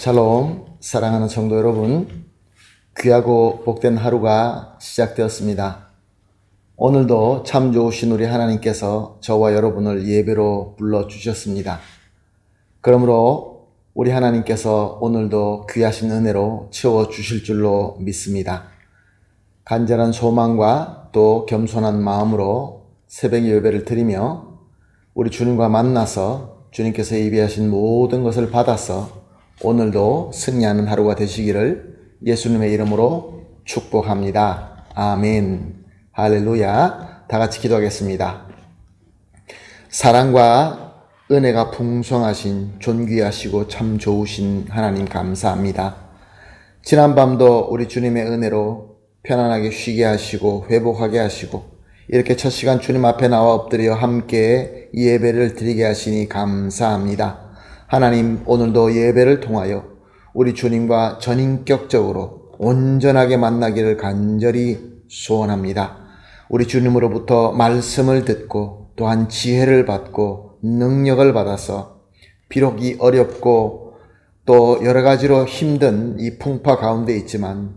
샬롬, 사랑하는 성도 여러분, 귀하고 복된 하루가 시작되었습니다. 오늘도 참 좋으신 우리 하나님께서 저와 여러분을 예배로 불러주셨습니다. 그러므로 우리 하나님께서 오늘도 귀하신 은혜로 채워주실 줄로 믿습니다. 간절한 소망과 또 겸손한 마음으로 새벽 예배를 드리며 우리 주님과 만나서 주님께서 예비하신 모든 것을 받아서 오늘도 승리하는 하루가 되시기를 예수님의 이름으로 축복합니다. 아멘. 할렐루야. 다 같이 기도하겠습니다. 사랑과 은혜가 풍성하신 존귀하시고 참 좋으신 하나님 감사합니다. 지난밤도 우리 주님의 은혜로 편안하게 쉬게 하시고 회복하게 하시고 이렇게 첫 시간 주님 앞에 나와 엎드려 함께 예배를 드리게 하시니 감사합니다. 하나님, 오늘도 예배를 통하여 우리 주님과 전인격적으로 온전하게 만나기를 간절히 소원합니다. 우리 주님으로부터 말씀을 듣고 또한 지혜를 받고 능력을 받아서 비록 이 어렵고 또 여러 가지로 힘든 이 풍파 가운데 있지만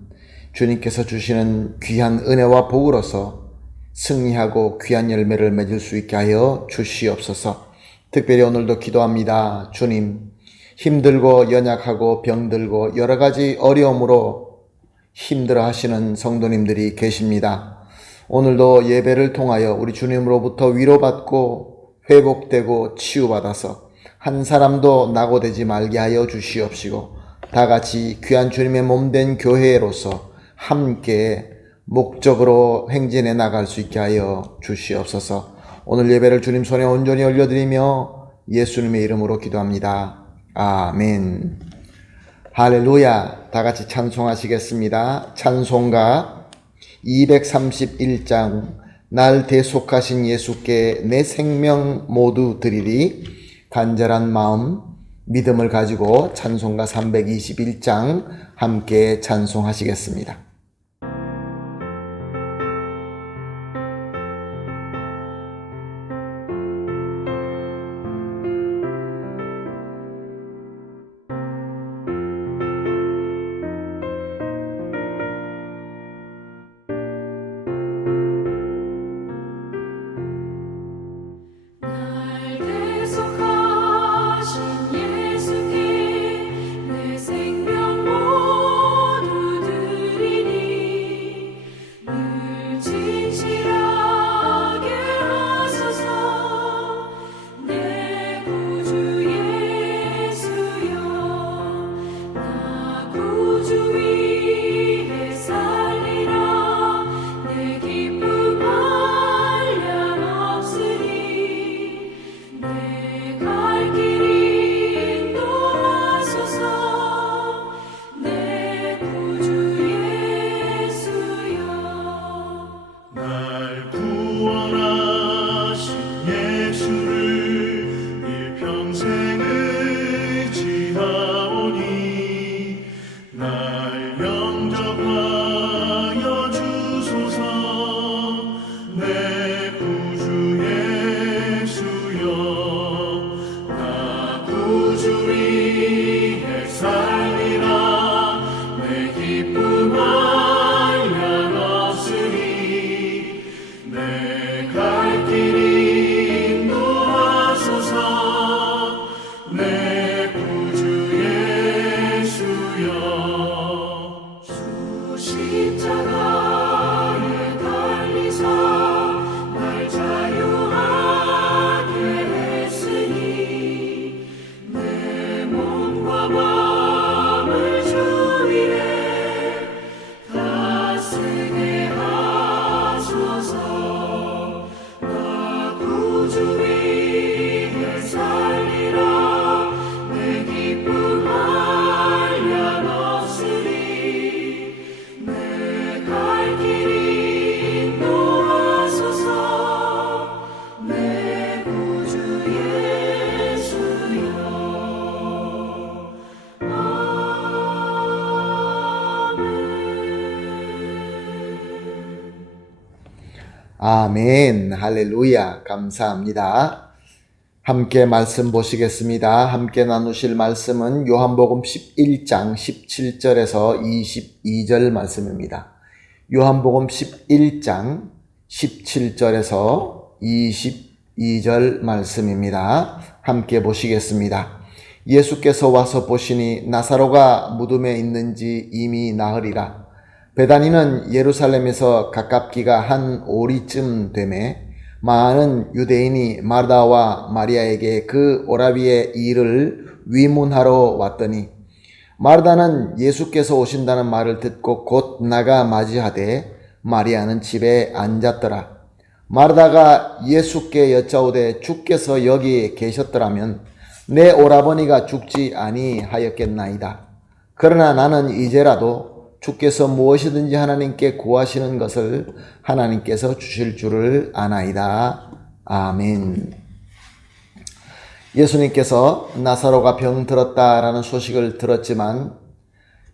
주님께서 주시는 귀한 은혜와 복으로서 승리하고 귀한 열매를 맺을 수 있게 하여 주시옵소서. 특별히 오늘도 기도합니다. 주님, 힘들고 연약하고 병들고 여러 가지 어려움으로 힘들어 하시는 성도님들이 계십니다. 오늘도 예배를 통하여 우리 주님으로부터 위로받고 회복되고 치유받아서 한 사람도 낙오되지 말게 하여 주시옵시고 다 같이 귀한 주님의 몸된 교회로서 함께 목적으로 행진해 나갈 수 있게 하여 주시옵소서. 오늘 예배를 주님 손에 온전히 올려드리며 예수님의 이름으로 기도합니다. 아멘. 할렐루야. 다 같이 찬송하시겠습니다. 찬송가 231장 날 대속하신 예수께 내 생명 모두 드리리. 간절한 마음 믿음을 가지고 찬송가 321장 함께 찬송하시겠습니다. 아멘. 할렐루야. 감사합니다. 함께 말씀 보시겠습니다. 함께 나누실 말씀은 요한복음 11장 17절에서 22절 말씀입니다. 요한복음 11장 17절에서 22절 말씀입니다. 함께 보시겠습니다. 예수께서 와서 보시니 나사로가 무덤에 있는지 이미 나흘이라. 베다니는 예루살렘에서 가깝기가 한 오리쯤 되매 많은 유대인이 마르다와 마리아에게 그 오라비의 일을 위문하러 왔더니 마르다는 예수께서 오신다는 말을 듣고 곧 나가 맞이하되 마리아는 집에 앉았더라. 마르다가 예수께 여짜오되 주께서 여기 계셨더라면 내 오라버니가 죽지 아니하였겠나이다. 그러나 나는 이제라도 주께서 무엇이든지 하나님께 구하시는 것을 하나님께서 주실 줄을 아나이다. 아멘. 예수님께서 나사로가 병들었다라는 소식을 들었지만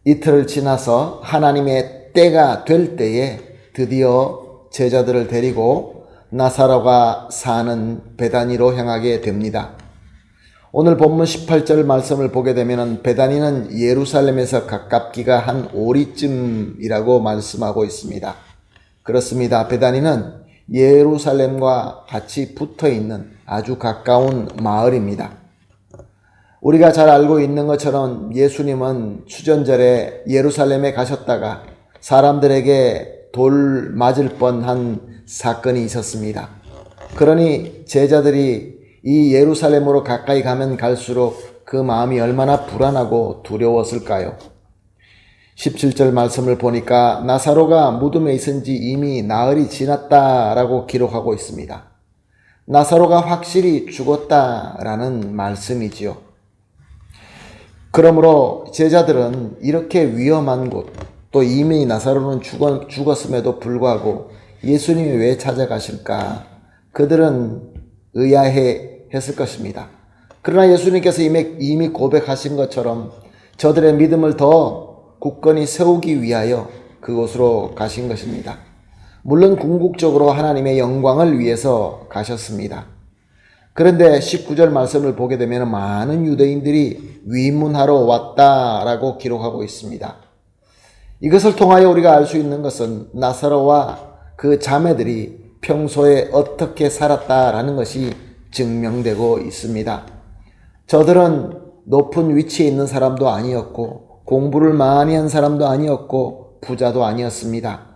이틀을 지나서 하나님의 때가 될 때에 드디어 제자들을 데리고 나사로가 사는 베다니로 향하게 됩니다. 오늘 본문 18절 말씀을 보게 되면 베다니는 예루살렘에서 가깝기가 한 오리쯤이라고 말씀하고 있습니다. 그렇습니다. 베다니는 예루살렘과 같이 붙어 있는 아주 가까운 마을입니다. 우리가 잘 알고 있는 것처럼 예수님은 수전절에 예루살렘에 가셨다가 사람들에게 돌 맞을 뻔한 사건이 있었습니다. 그러니 제자들이 이 예루살렘으로 가까이 가면 갈수록 그 마음이 얼마나 불안하고 두려웠을까요? 17절 말씀을 보니까 나사로가 무덤에 있은 지 이미 나흘이 지났다라고 기록하고 있습니다. 나사로가 확실히 죽었다라는 말씀이지요. 그러므로 제자들은 이렇게 위험한 곳, 또 이미 나사로는 죽었음에도 불구하고 예수님이 왜 찾아가실까? 그들은 의아해했을 것입니다. 그러나 예수님께서 이미 고백하신 것처럼 저들의 믿음을 더 굳건히 세우기 위하여 그곳으로 가신 것입니다. 물론 궁극적으로 하나님의 영광을 위해서 가셨습니다. 그런데 19절 말씀을 보게 되면 많은 유대인들이 위문하러 왔다라고 기록하고 있습니다. 이것을 통하여 우리가 알 수 있는 것은 나사로와 그 자매들이 평소에 어떻게 살았다라는 것이 증명되고 있습니다. 저들은 높은 위치에 있는 사람도 아니었고 공부를 많이 한 사람도 아니었고 부자도 아니었습니다.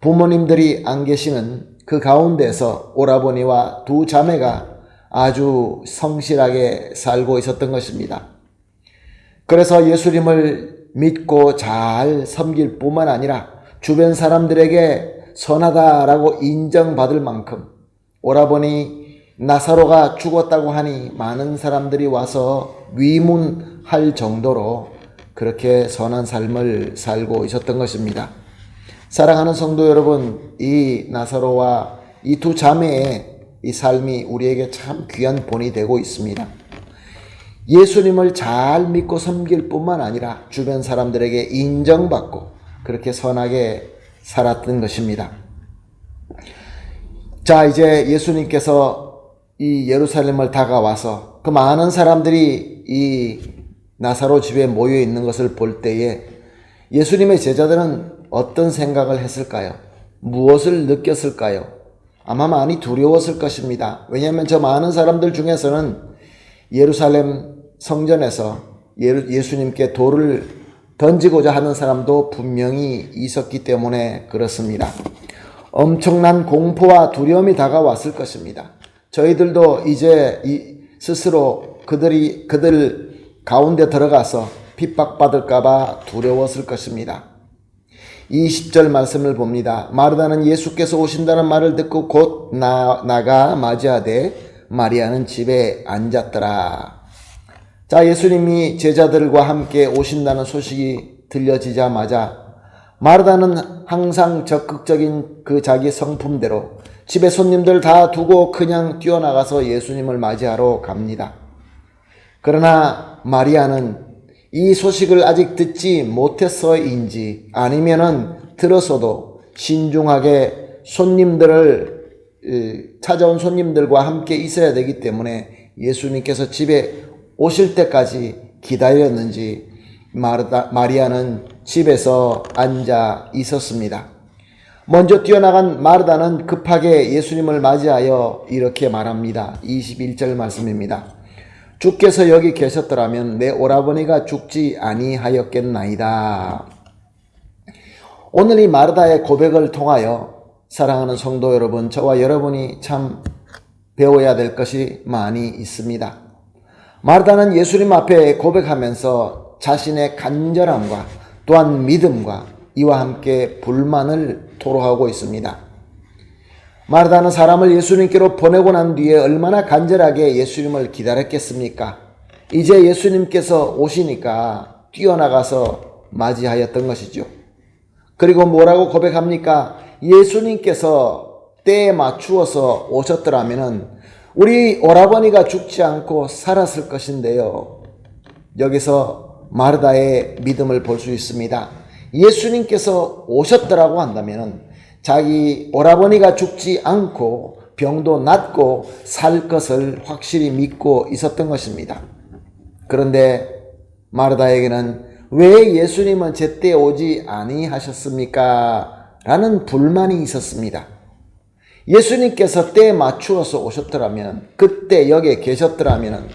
부모님들이 안 계시는 그 가운데서 오라버니와 두 자매가 아주 성실하게 살고 있었던 것입니다. 그래서 예수님을 믿고 잘 섬길 뿐만 아니라 주변 사람들에게 선하다라고 인정받을 만큼 오라버니 나사로가 죽었다고 하니 많은 사람들이 와서 위문할 정도로 그렇게 선한 삶을 살고 있었던 것입니다. 사랑하는 성도 여러분, 이 나사로와 이 두 자매의 이 삶이 우리에게 참 귀한 본이 되고 있습니다. 예수님을 잘 믿고 섬길 뿐만 아니라 주변 사람들에게 인정받고 그렇게 선하게 살았던 것입니다. 자, 이제 예수님께서 이 예루살렘을 다가와서 그 많은 사람들이 이 나사로 집에 모여 있는 것을 볼 때에 예수님의 제자들은 어떤 생각을 했을까요? 무엇을 느꼈을까요? 아마 많이 두려웠을 것입니다. 왜냐하면 저 많은 사람들 중에서는 예루살렘 성전에서 예수님께 돌을 던지고자 하는 사람도 분명히 있었기 때문에 그렇습니다. 엄청난 공포와 두려움이 다가왔을 것입니다. 저희들도 이제 스스로 그들 가운데 들어가서 핍박받을까봐 두려웠을 것입니다. 20절 말씀을 봅니다. 마르다는 예수께서 오신다는 말을 듣고 곧 나가 맞이하되 마리아는 집에 앉았더라. 자, 예수님이 제자들과 함께 오신다는 소식이 들려지자마자 마르다는 항상 적극적인 그 자기 성품대로 집에 손님들 다 두고 그냥 뛰어나가서 예수님을 맞이하러 갑니다. 그러나 마리아는 이 소식을 아직 듣지 못해서인지 아니면은 들어서도 신중하게 찾아온 손님들과 함께 있어야 되기 때문에 예수님께서 집에 오실 때까지 기다렸는지 마리아는 집에서 앉아 있었습니다. 먼저 뛰어나간 마르다는 급하게 예수님을 맞이하여 이렇게 말합니다. 21절 말씀입니다. 주께서 여기 계셨더라면 내 오라버니가 죽지 아니하였겠나이다. 오늘 이 마르다의 고백을 통하여 사랑하는 성도 여러분, 저와 여러분이 참 배워야 될 것이 많이 있습니다. 마르다는 예수님 앞에 고백하면서 자신의 간절함과 또한 믿음과 이와 함께 불만을 토로하고 있습니다. 마르다는 사람을 예수님께로 보내고 난 뒤에 얼마나 간절하게 예수님을 기다렸겠습니까? 이제 예수님께서 오시니까 뛰어나가서 맞이하였던 것이죠. 그리고 뭐라고 고백합니까? 예수님께서 때에 맞추어서 오셨더라면 우리 오라버니가 죽지 않고 살았을 것인데요. 여기서 마르다의 믿음을 볼 수 있습니다. 예수님께서 오셨더라고 한다면 자기 오라버니가 죽지 않고 병도 낫고 살 것을 확실히 믿고 있었던 것입니다. 그런데 마르다에게는 왜 예수님은 제때 오지 아니하셨습니까? 라는 불만이 있었습니다. 예수님께서 때에 맞추어서 오셨더라면, 그때 여기에 계셨더라면,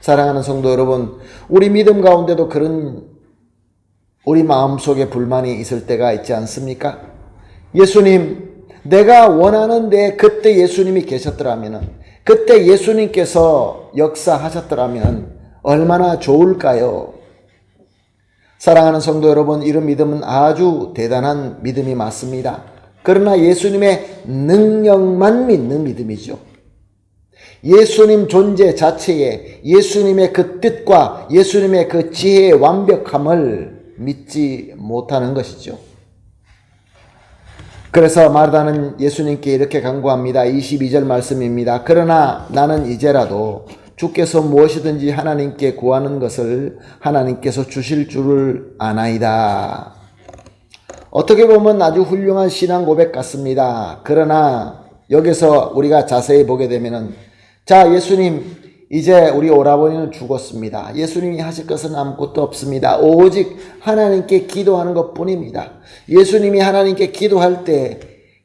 사랑하는 성도 여러분, 우리 믿음 가운데도 그런 우리 마음속에 불만이 있을 때가 있지 않습니까? 예수님, 내가 원하는데 그때 예수님이 계셨더라면, 그때 예수님께서 역사하셨더라면 얼마나 좋을까요? 사랑하는 성도 여러분, 이런 믿음은 아주 대단한 믿음이 맞습니다. 그러나 예수님의 능력만 믿는 믿음이죠. 예수님 존재 자체에 예수님의 그 뜻과 예수님의 그 지혜의 완벽함을 믿지 못하는 것이죠. 그래서 마르다는 예수님께 이렇게 간구합니다. 22절 말씀입니다. 그러나 나는 이제라도 주께서 무엇이든지 하나님께 구하는 것을 하나님께서 주실 줄을 아나이다. 어떻게 보면 아주 훌륭한 신앙 고백 같습니다. 그러나 여기서 우리가 자세히 보게 되면은, 자, 예수님, 이제 우리 오라버니는 죽었습니다. 예수님이 하실 것은 아무것도 없습니다. 오직 하나님께 기도하는 것 뿐입니다. 예수님이 하나님께 기도할 때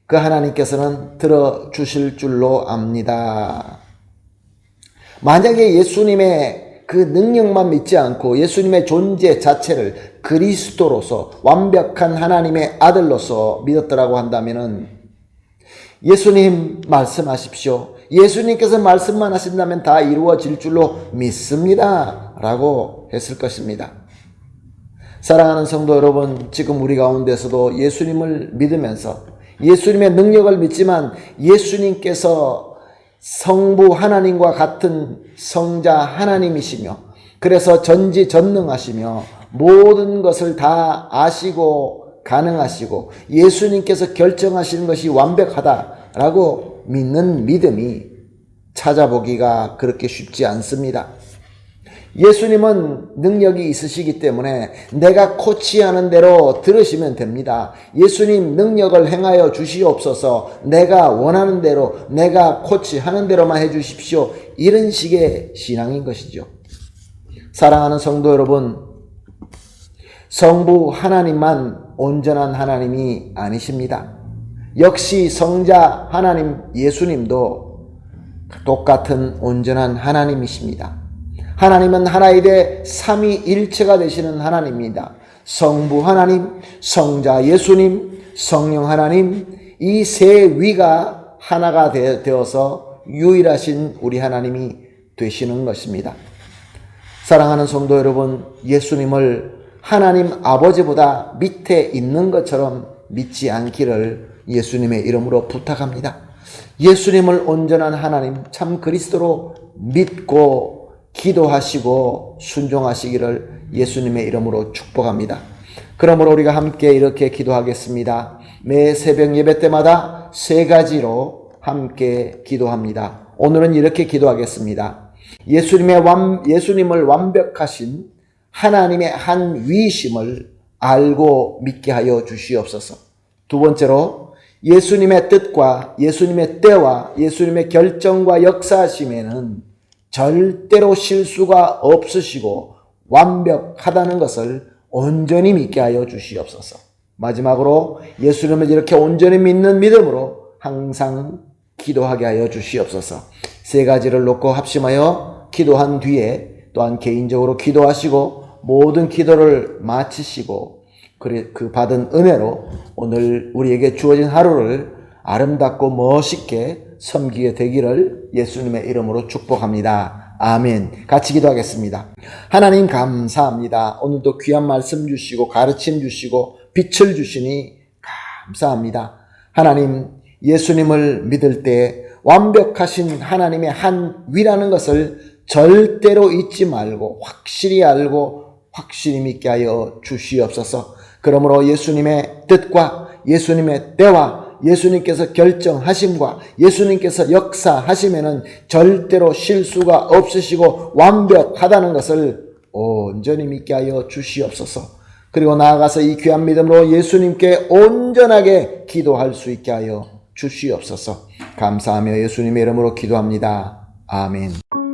그 하나님께서는 들어주실 줄로 압니다. 만약에 예수님의 그 능력만 믿지 않고 예수님의 존재 자체를 그리스도로서 완벽한 하나님의 아들로서 믿었더라고 한다면은, 예수님 말씀하십시오. 예수님께서 말씀만 하신다면 다 이루어질 줄로 믿습니다. 라고 했을 것입니다. 사랑하는 성도 여러분, 지금 우리 가운데서도 예수님을 믿으면서 예수님의 능력을 믿지만 예수님께서 성부 하나님과 같은 성자 하나님이시며, 그래서 전지전능하시며 모든 것을 다 아시고 가능하시고 예수님께서 결정하시는 것이 완벽하다라고 믿는 믿음이 찾아보기가 그렇게 쉽지 않습니다. 예수님은 능력이 있으시기 때문에 내가 코치하는 대로 들으시면 됩니다. 예수님 능력을 행하여 주시옵소서, 내가 원하는 대로 내가 코치하는 대로만 해주십시오. 이런 식의 신앙인 것이죠. 사랑하는 성도 여러분, 성부 하나님만 온전한 하나님이 아니십니다. 역시 성자 하나님 예수님도 똑같은 온전한 하나님이십니다. 하나님은 하나이되 삼위일체가 되시는 하나님입니다. 성부 하나님, 성자 예수님, 성령 하나님, 이 세 위가 하나가 되어서 유일하신 우리 하나님이 되시는 것입니다. 사랑하는 성도 여러분, 예수님을 하나님 아버지보다 밑에 있는 것처럼 믿지 않기를 예수님의 이름으로 부탁합니다. 예수님을 온전한 하나님, 참 그리스도로 믿고 기도하시고 순종하시기를 예수님의 이름으로 축복합니다. 그러므로 우리가 함께 이렇게 기도하겠습니다. 매 새벽 예배 때마다 세 가지로 함께 기도합니다. 오늘은 이렇게 기도하겠습니다. 예수님을 완벽하신 하나님의 한 위심을 알고 믿게 하여 주시옵소서. 두 번째로, 예수님의 뜻과 예수님의 때와 예수님의 결정과 역사하심에는 절대로 실수가 없으시고 완벽하다는 것을 온전히 믿게 하여 주시옵소서. 마지막으로 예수님을 이렇게 온전히 믿는 믿음으로 항상 기도하게 하여 주시옵소서. 세 가지를 놓고 합심하여 기도한 뒤에 또한 개인적으로 기도하시고 모든 기도를 마치시고 그 받은 은혜로 오늘 우리에게 주어진 하루를 아름답고 멋있게 섬기게 되기를 예수님의 이름으로 축복합니다. 아멘. 같이 기도하겠습니다. 하나님 감사합니다. 오늘도 귀한 말씀 주시고 가르침 주시고 빛을 주시니 감사합니다. 하나님, 예수님을 믿을 때 완벽하신 하나님의 한 위라는 것을 절대로 잊지 말고 확실히 알고 확실히 믿게 하여 주시옵소서. 그러므로 예수님의 뜻과 예수님의 때와 예수님께서 결정하심과 예수님께서 역사하시면은 절대로 실수가 없으시고 완벽하다는 것을 온전히 믿게 하여 주시옵소서. 그리고 나아가서 이 귀한 믿음으로 예수님께 온전하게 기도할 수 있게 하여 주시옵소서. 감사하며 예수님의 이름으로 기도합니다. 아멘.